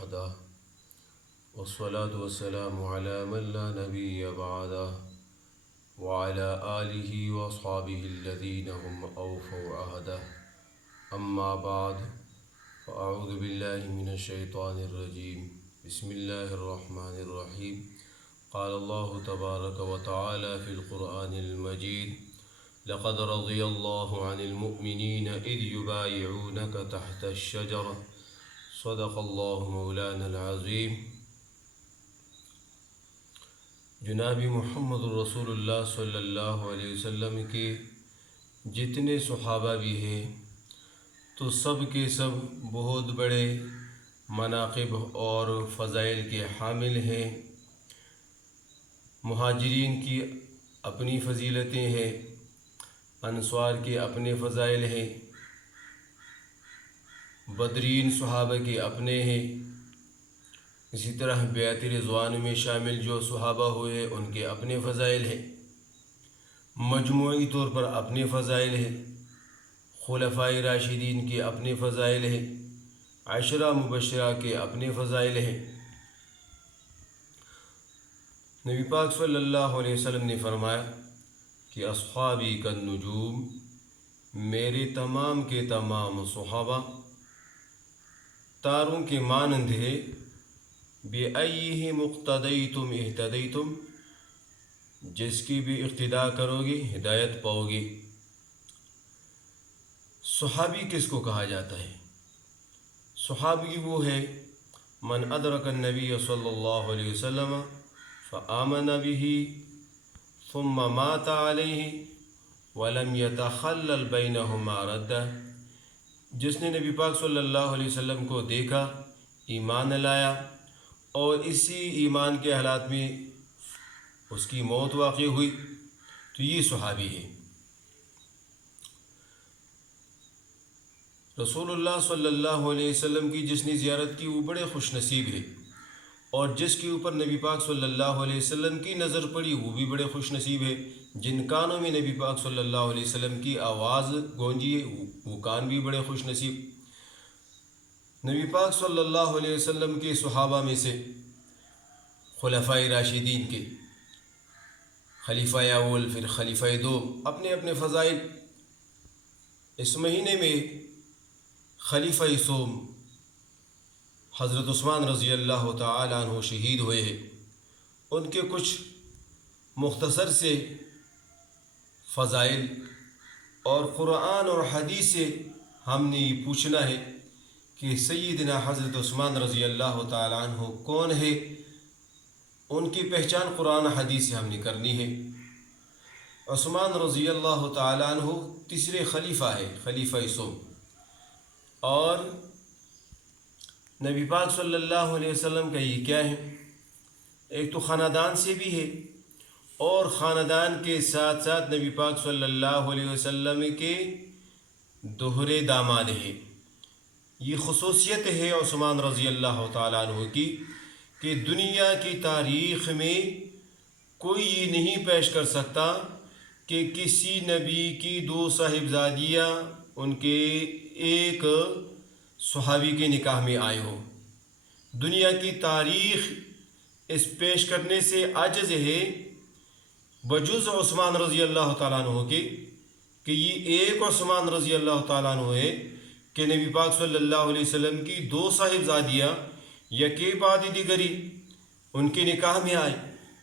وحده والصلاة والسلام على من لا نبي بعده وعلى آله وأصحابه الذين هم أوفوا عهده أما بعد فأعوذ بالله من الشيطان الرجيم بسم الله الرحمن الرحيم قال الله تبارك وتعالى في القرآن المجيد لقد رضي الله عن المؤمنين إذ يبايعونك تحت الشجرة صدق اللہ مولانا العظیم۔ جناب محمد رسول اللہ صلی اللہ علیہ وسلم کے جتنے صحابہ بھی ہیں تو سب کے سب بہت بڑے مناقب اور فضائل کے حامل ہیں۔ مہاجرین کی اپنی فضیلتیں ہیں، انصار کے اپنے فضائل ہیں، بدرین صحابہ کے اپنے ہیں، اسی طرح بیعت رضوان میں شامل جو صحابہ ہوئے ان کے اپنے فضائل ہیں، مجموعی طور پر اپنے فضائل ہیں، خلفائے راشدین کے اپنے فضائل ہیں، عشرہ مبشرہ کے اپنے فضائل ہیں۔ نبی پاک صلی اللہ علیہ وسلم نے فرمایا کہ اصحابی کالنجوم، میرے تمام کے تمام صحابہ تاروں کے مانند ہے، بِأَيِّهِمُ اقْتَدَيْتُمْ اهْتَدَيْتُمْ، جس کی بھی اقتداء کرو گے ہدایت پاؤ گے۔ صحابی کس کو کہا جاتا ہے؟ صحابی وہ ہے من ادرک النبی صلی اللہ علیہ وسلم فآمن به ثم مات علیہ ولم يتخلل بینہما ردہ، جس نے نبی پاک صلی اللہ علیہ وسلم کو دیکھا، ایمان لایا اور اسی ایمان کے حالات میں اس کی موت واقع ہوئی تو یہ صحابی ہے۔ رسول اللہ صلی اللہ علیہ وسلم کی جس نے زیارت کی وہ بڑے خوش نصیب ہے، اور جس کے اوپر نبی پاک صلی اللہ علیہ وسلم کی نظر پڑی وہ بھی بڑے خوش نصیب ہے۔ جن کانوں میں نبی پاک صلی اللہ علیہ وسلم کی آواز گونجی ہے وہ کان بھی بڑے خوش نصیب۔ نبی پاک صلی اللہ علیہ وسلم کے صحابہ میں سے خلفائے راشدین کے خلیفہ اول پھر خلیفہ دوم اپنے اپنے فضائل۔ اس مہینے میں خلیفہ سوم حضرت عثمان رضی اللہ تعالی عنہ شہید ہوئے ہیں، ان کے کچھ مختصر سے فضائل اور قرآن اور حدیث سے ہم نے یہ پوچھنا ہے کہ سیدنا حضرت عثمان رضی اللہ تعالی عنہ کون ہے، ان کی پہچان قرآن حدیث سے ہم نے کرنی ہے۔ عثمان رضی اللہ تعالی عنہ تیسرے خلیفہ ہے، خلیفہ سوم، اور نبی پاک صلی اللہ علیہ وسلم کا یہ کیا ہے؟ ایک تو خاندان سے بھی ہے اور خاندان کے ساتھ ساتھ نبی پاک صلی اللہ علیہ وسلم کے دوہرے داماد ہے۔ یہ خصوصیت ہے عثمان رضی اللہ تعالیٰ عنہ کی کہ دنیا کی تاریخ میں کوئی یہ نہیں پیش کر سکتا کہ کسی نبی کی دو صاحبزادیاں ان کے ایک صحابی کے نکاح میں آئے ہوں۔ دنیا کی تاریخ اس پیش کرنے سے عاجز ہے بجز عثمان رضی اللہ تعالیٰ عنہ کے کہ یہ ایک عثمان رضی اللہ تعالیٰ عنہ ہے کہ نبی پاک صلی اللہ علیہ وسلم کی دو صاحبزادیاں یکے بعد دیگری ان کے نکاح میں آئی۔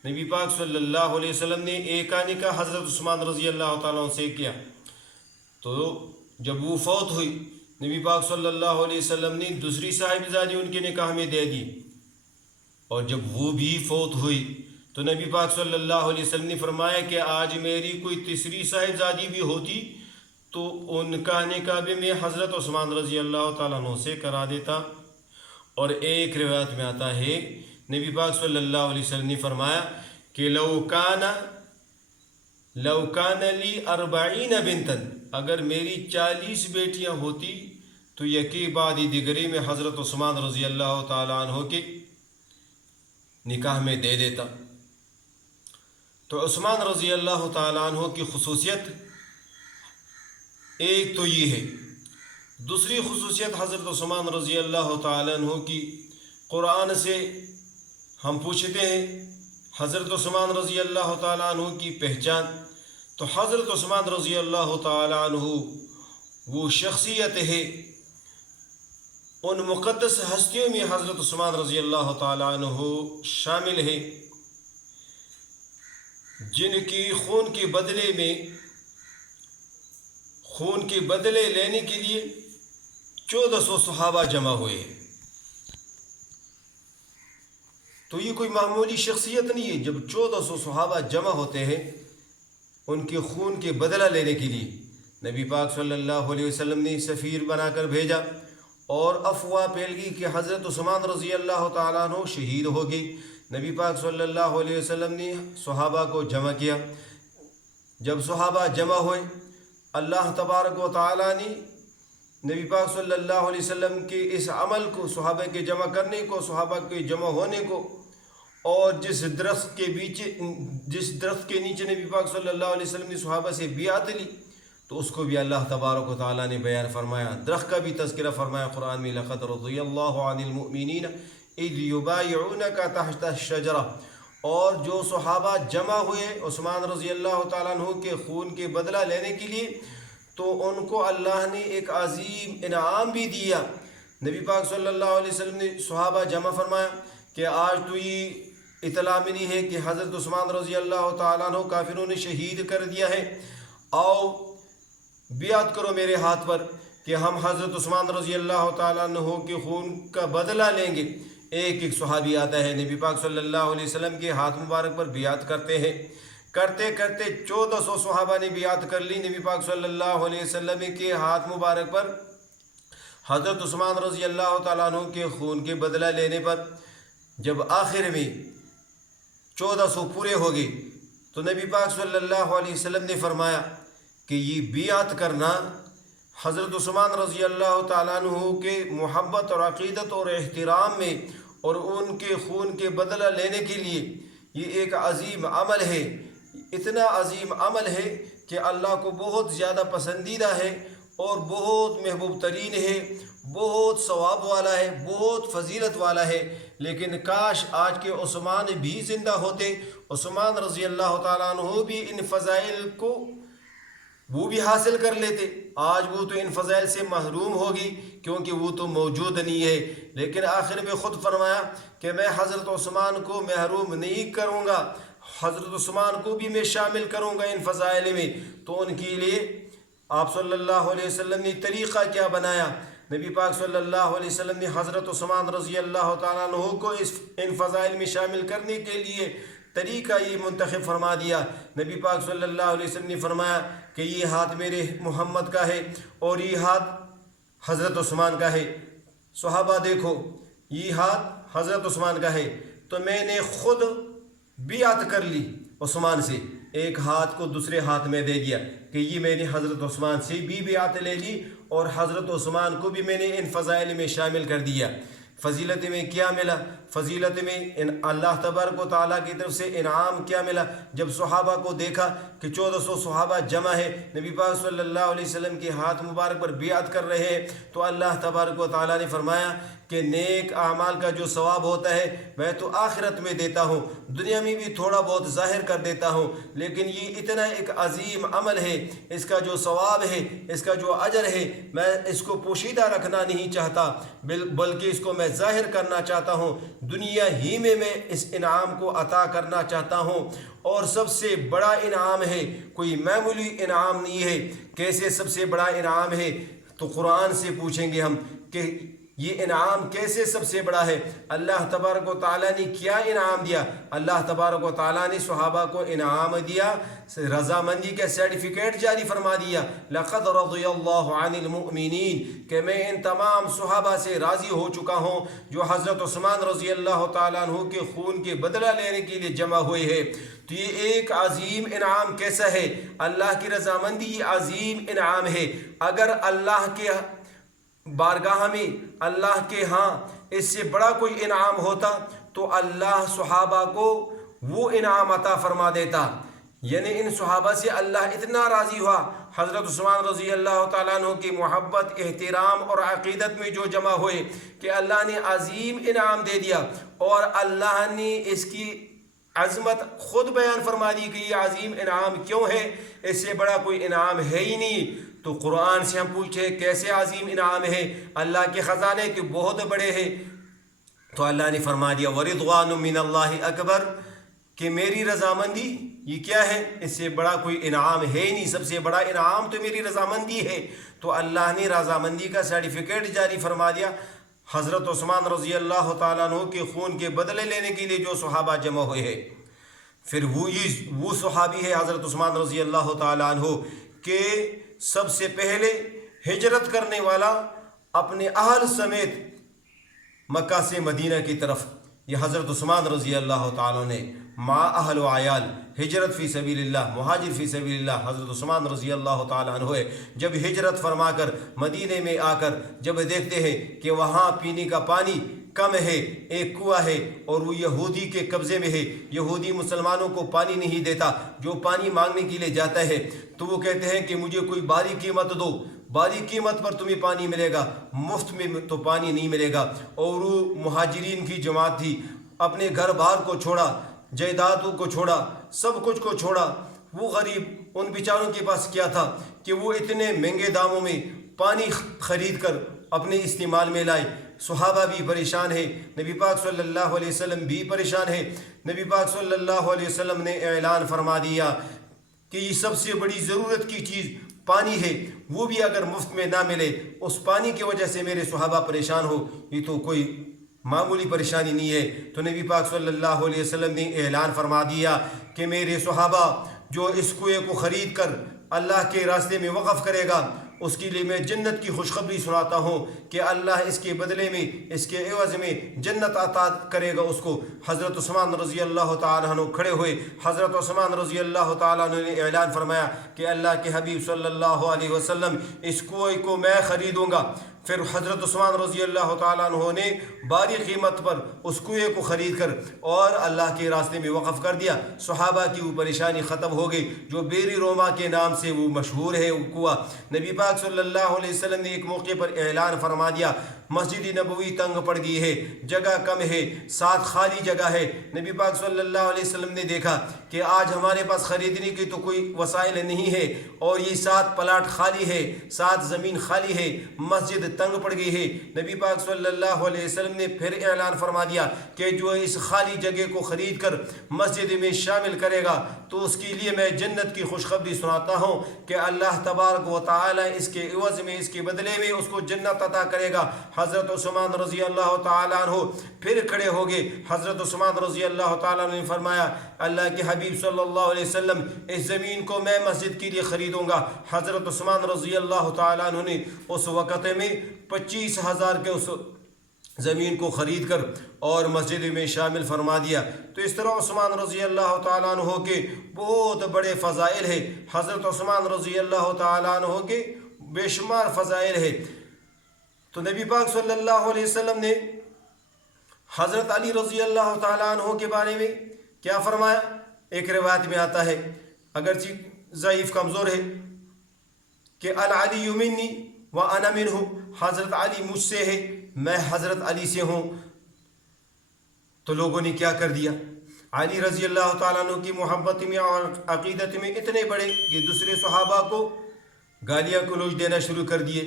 نبی پاک صلی اللہ علیہ وسلم نے ایکا نکاح حضرت عثمان رضی اللہ تعالیٰ عنہ سے کیا، تو جب وہ فوت ہوئی نبی پاک صلی اللہ علیہ وسلم نے دوسری صاحبزادی ان کے نکاح میں دے دی، اور جب وہ بھی فوت ہوئی تو نبی پاک صلی اللہ علیہ وسلم نے فرمایا کہ آج میری کوئی تیسری صاحبزادی بھی ہوتی تو ان کا نکاح بھی میں حضرت عثمان رضی اللہ تعالیٰ عنہ سے کرا دیتا۔ اور ایک روایت میں آتا ہے نبی پاک صلی اللہ علیہ وسلم نے فرمایا کہ لو کان لی 40 بنتن، اگر میری 40 بیٹیاں ہوتی تو یکی بعد دیگری میں حضرت عثمان رضی اللہ تعالیٰ عنہ کے نکاح میں دے دیتا۔ تو عثمان رضی اللہ تعالیٰ عنہ کی خصوصیت ایک تو یہ ہے۔ دوسری خصوصیت حضرت عثمان رضی اللہ تعالیٰ عنہ کی قرآن سے ہم پوچھتے ہیں حضرت عثمان رضی اللہ تعالیٰ عنہ کی پہچان، تو حضرت عثمان رضی اللہ تعالیٰ عنہ وہ شخصیت ہے، ان مقدس ہستیوں میں حضرت عثمان رضی اللہ تعالیٰ عنہ شامل ہے جن کی خون کے بدلے لینے کے لیے 1400 صحابہ جمع ہوئے ہیں۔ تو یہ کوئی معمولی شخصیت نہیں ہے۔ جب 1400 صحابہ جمع ہوتے ہیں ان کے خون کے بدلہ لینے کے لیے، نبی پاک صلی اللہ علیہ وسلم نے سفیر بنا کر بھیجا اور افواہ پھیل گئی کہ حضرت عثمان رضی اللہ تعالیٰ عنہ شہید ہو گئی۔ نبی پاک صلی اللہ علیہ وسلم نے صحابہ کو جمع کیا۔ جب صحابہ جمع ہوئے، اللہ تبارک و تعالیٰ نے نبی پاک صلی اللہ علیہ وسلم کے اس عمل کو، صحابہ کے جمع کرنے کو، صحابہ کے جمع ہونے کو، اور جس درخت کے نیچے نبی پاک صلی اللہ علیہ وسلم نے صحابہ سے بیعت لی، تو اس کو بھی اللہ تبارک و تعالیٰ نے بیان فرمایا، درخت کا بھی تذکرہ فرمایا قرآن میں، لقد رضی اللہ عن المؤمنین اذ یبایعونک تحت الشجرہ۔ اور جو صحابہ جمع ہوئے عثمان رضی اللہ تعالیٰ عنہ کے خون کے بدلہ لینے کے لیے، تو ان کو اللہ نے ایک عظیم انعام بھی دیا۔ نبی پاک صلی اللہ علیہ وسلم نے صحابہ جمع فرمایا کہ آج تو یہ اطلاع ملی ہے کہ حضرت عثمان رضی اللہ تعالیٰ عنہ کافروں نے شہید کر دیا ہے، آؤ بیعت کرو میرے ہاتھ پر کہ ہم حضرت عثمان رضی اللہ تعالیٰ عنہ کے خون کا بدلہ لیں گے۔ ایک صحابی آتا ہے، نبی پاک صلی اللہ علیہ وسلم کے ہاتھ مبارک پر بیعت کرتے ہیں۔ کرتے 1400 صحابہ نے بیعت کر لی نبی پاک صلی اللہ علیہ وسلم کے ہاتھ مبارک پر حضرت عثمان رضی اللہ تعالیٰ عنہ کے خون کے بدلہ لینے پر۔ جب آخر میں 1400 پورے ہو گئے تو نبی پاک صلی اللہ علیہ وسلم نے فرمایا کہ یہ بیعت کرنا حضرت عثمان رضی اللہ تعالیٰ عنہ کے محبت اور عقیدت اور احترام میں اور ان کے خون کے بدلہ لینے کے لیے یہ ایک عظیم عمل ہے، اتنا عظیم عمل ہے کہ اللہ کو بہت زیادہ پسندیدہ ہے اور بہت محبوب ترین ہے، بہت ثواب والا ہے، بہت فضیلت والا ہے۔ لیکن کاش آج کے عثمان بھی زندہ ہوتے، عثمان رضی اللہ تعالیٰ عنہ بھی ان فضائل کو وہ بھی حاصل کر لیتے۔ آج وہ تو ان فضائل سے محروم ہوگی کیونکہ وہ تو موجود نہیں ہے، لیکن آخر میں خود فرمایا کہ میں حضرت عثمان کو محروم نہیں کروں گا، حضرت عثمان کو بھی میں شامل کروں گا ان فضائل میں۔ تو ان کے لیے آپ صلی اللہ علیہ وسلم نے طریقہ کیا بنایا؟ نبی پاک صلی اللہ علیہ وسلم نے حضرت عثمان رضی اللہ تعالیٰ عنہ کو ان فضائل میں شامل کرنے کے لیے طریقہ یہ منتخب فرما دیا۔ نبی پاک صلی اللہ علیہ وسلم نے فرمایا کہ یہ ہاتھ میرے محمد کا ہے اور یہ ہاتھ حضرت عثمان کا ہے۔ صحابہ دیکھو، یہ ہاتھ حضرت عثمان کا ہے، تو میں نے خود بیعت کر لی عثمان سے، ایک ہاتھ کو دوسرے ہاتھ میں دے دیا کہ یہ میں نے حضرت عثمان سے بھی بیعت لے لی اور حضرت عثمان کو بھی میں نے ان فضائل میں شامل کر دیا۔ فضیلت میں کیا ملا؟ فضیلت میں اللہ تبارک و تعالیٰ کی طرف سے انعام کیا ملا؟ جب صحابہ کو دیکھا کہ 1400 صحابہ جمع ہے، نبی پاک صلی اللہ علیہ وسلم کے ہاتھ مبارک پر بیعت کر رہے ہیں، تو اللہ تبارک و تعالیٰ نے فرمایا کہ نیک اعمال کا جو ثواب ہوتا ہے میں تو آخرت میں دیتا ہوں، دنیا میں بھی تھوڑا بہت ظاہر کر دیتا ہوں، لیکن یہ اتنا ایک عظیم عمل ہے، اس کا جو ثواب ہے، اس کا جو اجر ہے، میں اس کو پوشیدہ رکھنا نہیں چاہتا بلکہ اس کو میں ظاہر کرنا چاہتا ہوں، دنیا ہی میں اس انعام کو عطا کرنا چاہتا ہوں۔ اور سب سے بڑا انعام ہے، کوئی معمولی انعام نہیں ہے۔ کیسے سب سے بڑا انعام ہے؟ تو قرآن سے پوچھیں گے ہم کہ یہ انعام کیسے سب سے بڑا ہے؟ اللہ تبارک و تعالیٰ نے کیا انعام دیا؟ اللہ تبارک و تعالیٰ نے صحابہ کو انعام دیا، رضامندی کا سرٹیفکیٹ جاری فرما دیا، لقد رضی اللہ عن المؤمنین، کہ میں ان تمام صحابہ سے راضی ہو چکا ہوں جو حضرت عثمان رضی اللہ تعالیٰ عنہ کے خون کے بدلہ لینے کے لیے جمع ہوئے ہیں۔ تو یہ ایک عظیم انعام کیسا ہے؟ اللہ کی رضامندی یہ عظیم انعام ہے۔ اگر اللہ کے بارگاہ میں، اللہ کے ہاں اس سے بڑا کوئی انعام ہوتا تو اللہ صحابہ کو وہ انعام عطا فرما دیتا۔ یعنی ان صحابہ سے اللہ اتنا راضی ہوا، حضرت عثمان رضی اللہ تعالیٰ عنہ کی محبت، احترام اور عقیدت میں جو جمع ہوئے کہ اللہ نے عظیم انعام دے دیا، اور اللہ نے اس کی عظمت خود بیان فرما دی کہ یہ عظیم انعام کیوں ہے، اس سے بڑا کوئی انعام ہے ہی نہیں۔ تو قرآن سے ہم پوچھے کیسے عظیم انعام ہے، اللہ کے خزانے تو بہت بڑے ہیں، تو اللہ نے فرما دیا وَرِضْوَانٌ مِّنَ اللَّهِ اکبر، کہ میری رضامندی یہ کیا ہے، اس سے بڑا کوئی انعام ہے ہی نہیں، سب سے بڑا انعام تو میری رضامندی ہے۔ تو اللہ نے رضامندی کا سرٹیفکیٹ جاری فرما دیا۔ حضرت عثمان رضی اللہ تعالیٰ عنہ کے خون کے بدلے لینے کے لیے جو صحابہ جمع ہوئے ہیں، پھر وہ صحابی ہے حضرت عثمان رضی اللہ تعالیٰ عنہ کہ سب سے پہلے ہجرت کرنے والا اپنے اہل سمیت مکہ سے مدینہ کی طرف، یہ حضرت عثمان رضی اللہ تعالیٰ نے ما اہل و عیال ہجرت فی سبیل اللہ، مہاجر فی سبیل اللہ حضرت عثمان رضی اللہ تعالیٰ عنہ ہے۔ جب ہجرت فرما کر مدینے میں آ کر جب دیکھتے ہیں کہ وہاں پینے کا پانی کم ہے، ایک کنواں ہے اور وہ یہودی کے قبضے میں ہے، یہودی مسلمانوں کو پانی نہیں دیتا، جو پانی مانگنے کے لیے جاتا ہے تو وہ کہتے ہیں کہ مجھے کوئی باری قیمت دو، باری قیمت پر تمہیں پانی ملے گا، مفت میں تو پانی نہیں ملے گا۔ اور وہ مہاجرین کی جماعت تھی، اپنے گھر بار کو چھوڑا، جائیدادوں کو چھوڑا، سب کچھ کو چھوڑا۔ وہ غریب، ان بیچاروں کے پاس کیا تھا کہ وہ اتنے مہنگے داموں میں پانی خرید کر اپنے استعمال میں لائے۔ صحابہ بھی پریشان ہے، نبی پاک صلی اللہ علیہ وسلم بھی پریشان ہے۔ نبی پاک صلی اللہ علیہ وسلم نے اعلان فرما دیا کہ یہ سب سے بڑی ضرورت کی چیز پانی ہے، وہ بھی اگر مفت میں نہ ملے، اس پانی کی وجہ سے میرے صحابہ پریشان ہو، یہ تو کوئی معمولی پریشانی نہیں ہے۔ تو نبی پاک صلی اللہ علیہ وسلم نے اعلان فرما دیا کہ میرے صحابہ جو اس کنویں کو خرید کر اللہ کے راستے میں وقف کرے گا، اس کے لیے میں جنت کی خوشخبری سناتا ہوں کہ اللہ اس کے بدلے میں، اس کے عوض میں جنت عطا کرے گا اس کو۔ حضرت عثمان رضی اللہ تعالیٰ عنہ کھڑے ہوئے، حضرت عثمان رضی اللہ تعالیٰ عنہ نے اعلان فرمایا کہ اللہ کے حبیب صلی اللہ علیہ وسلم اس کنویں کو میں خریدوں گا۔ پھر حضرت عثمان رضی اللہ تعالیٰ عنہ نے باری قیمت پر اس کنویں کو خرید کر اور اللہ کے راستے میں وقف کر دیا۔ صحابہ کی وہ پریشانی ختم ہو گئی، جو بیری روما کے نام سے وہ مشہور ہے وہ کنواں۔ نبی پاک صلی اللہ علیہ وسلم نے ایک موقع پر اعلان فرما دیا، مسجد نبوی تنگ پڑ گئی ہے، جگہ کم ہے، 7 خالی جگہ ہے۔ نبی پاک صلی اللہ علیہ وسلم نے دیکھا کہ آج ہمارے پاس خریدنے کی تو کوئی وسائل نہیں ہے، اور یہ 7 پلاٹ خالی ہے، 7 زمین خالی ہے، مسجد تنگ پڑ گئی ہے۔ نبی پاک صلی اللہ علیہ وسلم نے پھر اعلان فرما دیا کہ جو اس خالی جگہ کو خرید کر مسجد میں شامل کرے گا تو اس کے لیے میں جنت کی خوشخبری سناتا ہوں کہ اللہ تبارک و تعالی اس کے عوض میں، اس کے بدلے میں اس کو جنت عطا کرے گا۔ حضرت عثمان رضی اللہ تعالیٰ عنہ پھر کھڑے ہو گئے۔ حضرت عثمان رضی اللہ تعالیٰ عنہ نے فرمایا اللہ کے حبیب صلی اللہ علیہ وسلم اس زمین کو میں مسجد کے لیے خریدوں گا۔ حضرت عثمان رضی اللہ تعالیٰ عنہ نے اس وقت میں 25,000 کے اس زمین کو خرید کر اور مسجد میں شامل فرما دیا۔ تو اس طرح عثمان رضی اللہ تعالیٰ عنہ کے بہت بڑے فضائل ہیں۔ حضرت عثمان رضی اللہ تعالیٰ عنہ کے بے شمار فضائل ہیں۔ تو نبی پاک صلی اللہ علیہ وسلم نے حضرت علی رضی اللہ تعالیٰ عنہ کے بارے میں کیا فرمایا؟ ایک روایت میں آتا ہے، اگرچہ ضعیف کمزور ہے، کہ العلی منی وانا منہ، حضرت علی مجھ سے ہے، میں حضرت علی سے ہوں۔ تو لوگوں نے کیا کر دیا؟ علی رضی اللہ تعالیٰ عنہ کی محبت میں اور عقیدت میں اتنے بڑے کہ دوسرے صحابہ کو گالیاں گلوچ دینا شروع کر دیے۔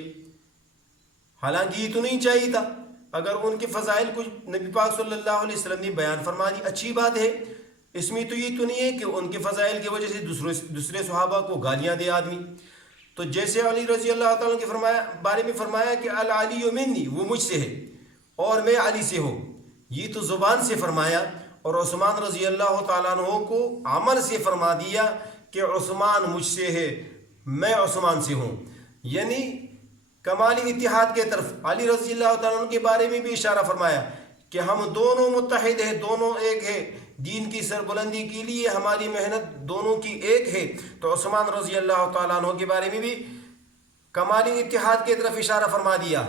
حالانکہ یہ تو نہیں چاہیے تھا، اگر ان کے فضائل کچھ نبی پاک صلی اللہ علیہ وسلم نے بیان فرما دی اچھی بات ہے، اس میں تو یہ تو نہیں ہے کہ ان کے فضائل کی وجہ سے دوسرے صحابہ کو گالیاں دے آدمی۔ تو جیسے علی رضی اللہ تعالیٰ کے بارے میں فرمایا کہ العلی منی، وہ مجھ سے ہے اور میں علی سے ہوں، یہ تو زبان سے فرمایا، اور عثمان رضی اللہ تعالیٰ عنہ کو عمل سے فرما دیا کہ عثمان مجھ سے ہے، میں عثمان سے ہوں۔ یعنی کمالی اتحاد کے طرف علی رضی اللہ تعالیٰ عنہ کے بارے میں بھی اشارہ فرمایا کہ ہم دونوں متحد ہیں، دونوں ایک ہیں، دین کی سربلندی کے لیے ہماری محنت دونوں کی ایک ہے۔ تو عثمان رضی اللہ تعالیٰ عنہ کے بارے میں بھی کمالی اتحاد کی طرف اشارہ فرما دیا،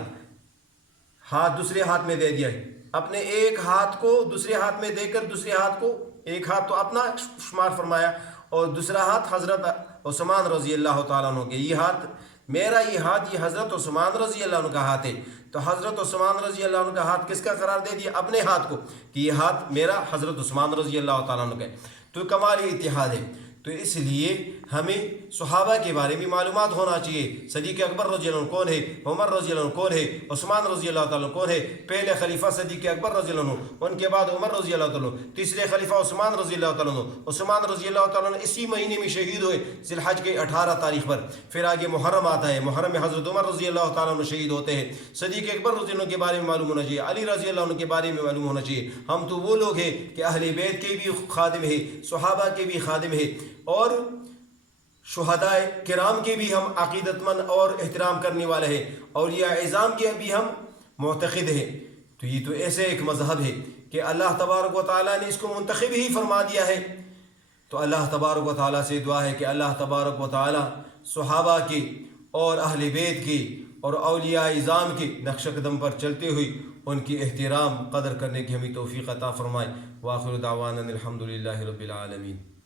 ہاتھ دوسرے ہاتھ میں دے دیا، اپنے ایک ہاتھ کو دوسرے ہاتھ میں دے کر دوسرے ہاتھ کو، ایک ہاتھ تو اپنا شمار فرمایا اور دوسرا ہاتھ حضرت عثمان رضی اللہ تعالیٰ عنہ کے. یہ ہاتھ میرا، یہ ہاتھ یہ حضرت عثمان رضی اللہ عنہ کا ہاتھ ہے. تو حضرت عثمان رضی اللہ عنہ کا ہاتھ کس کا قرار دے دیا؟ اپنے ہاتھ کو، کہ یہ ہاتھ میرا حضرت عثمان رضی اللہ تعالیٰ عنہ کا ہے. تو کمال اتحاد ہے. تو اس لیے ہمیں صحابہ کے بارے میں معلومات ہونا چاہیے. صدیق اکبر رضی اللہ عنہ کون ہے، عمر رضی اللہ عنہ کون ہے، عثمان رضی اللہ تعالیٰ عنہ کون ہے. پہلے خلیفہ صدیق اکبر رضی اللہ عنہ، ان کے بعد عمر رضی اللہ تعالیٰ عنہ، تیسرے خلیفہ عثمان رضی اللہ تعالیٰ عنہ. عثمان رضی اللہ تعالیٰ عنہ اسی مہینے میں شہید ہوئے، ذی الحج کے 18 تاریخ پر. پھر آگے محرم آتا ہے، محرم میں حضرت عمر رضی اللہ تعالیٰ عنہ شہید ہوتے ہیں. صدیق اکبر رضی اللہ عنہ کے بارے میں معلوم ہونا چاہیے، علی رضی اللہ عنہ کے بارے میں معلوم ہونا چاہیے. ہم تو وہ لوگ ہیں کہ اہل بیت کے بھی خادم ہیں، صحابہ کے بھی خادم ہیں، اور شہداء کرام کے بھی ہم عقیدت مند اور احترام کرنے والے ہیں، اولیاء اعظام کے بھی ہم معتقد ہیں. تو یہ تو ایسے ایک مذہب ہے کہ اللہ تبارک و تعالیٰ نے اس کو منتخب ہی فرما دیا ہے. تو اللہ تبارک و تعالیٰ سے دعا ہے کہ اللہ تبارک و تعالیٰ صحابہ کی اور اہل بیت کی اور اولیاء اعظام کے نقش قدم پر چلتے ہوئے ان کی احترام قدر کرنے کی ہمیں توفیق عطا فرمائے. وآخر دعوانا الحمد للہ رب العالمین.